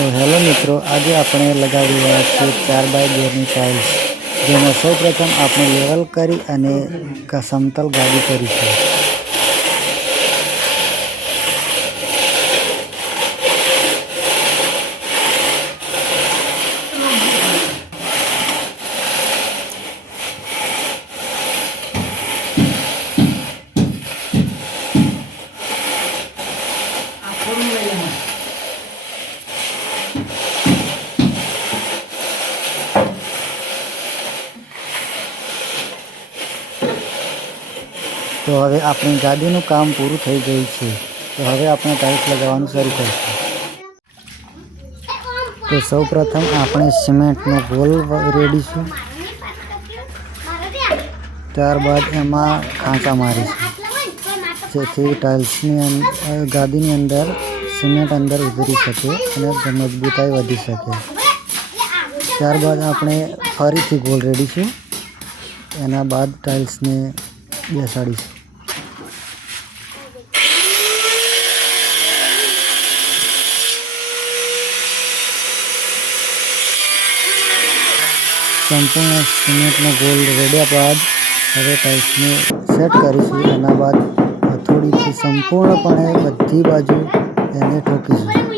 तो हेलो मित्रों, आज આપણે લગાવી રહ્યા છીએ 4x2 ની ટાઇલ્સ, જેમાં સૌપ્રથમ આપણે લેવલ કરી અને સમતલ ગાદી કરીશું। तो હવે આપણી ગાદીનું કામ પૂરું થઈ ગયું છે। તો હવે આપણે ટાઇલ્સ લગાવવાનું શરૂ કરીશું। તો સૌપ્રથમ આપણે સિમેન્ટનો ગોલ રેડીશું, ત્યારબાદ એમાં ખાંચા મારીશું, જેથી ટાઇલ્સની ગાદીની અંદર સિમેન્ટ અંદર ઉતરી શકે અને મજબૂતાઈ વધી શકે। ત્યારબાદ આપણે ફરીથી ગોલ રેડીશું, એના બાદ ટાઇલ્સને બેસાડીશું। संपूर्ण सीमेंटનો ગોલ રેડ્યા બાદ હવે ટાઇલ્સને સેટ કરીશું। એના બાદ હથોડીથી સંપૂર્ણપણે બધી બાજુ એને ઠોકીશું।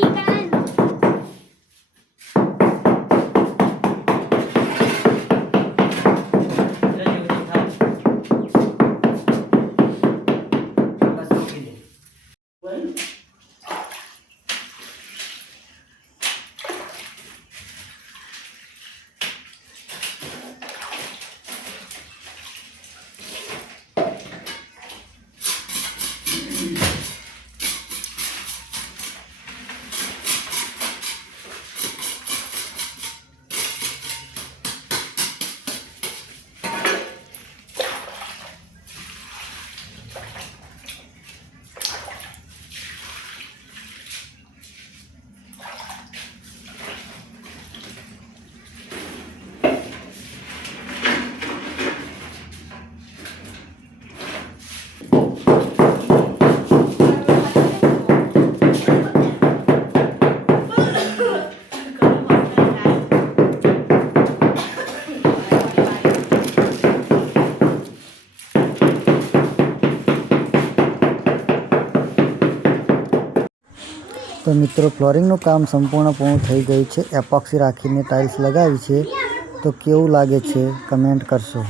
तो मित्रों, फ्लोरिंगનું કામ સંપૂર્ણ પૂર્ણ થઈ ગયું છે। એપોક્સી રાખીને ટાઇલ્સ લગાવી છે। તો કેવું લાગે છે કમેન્ટ કરશો।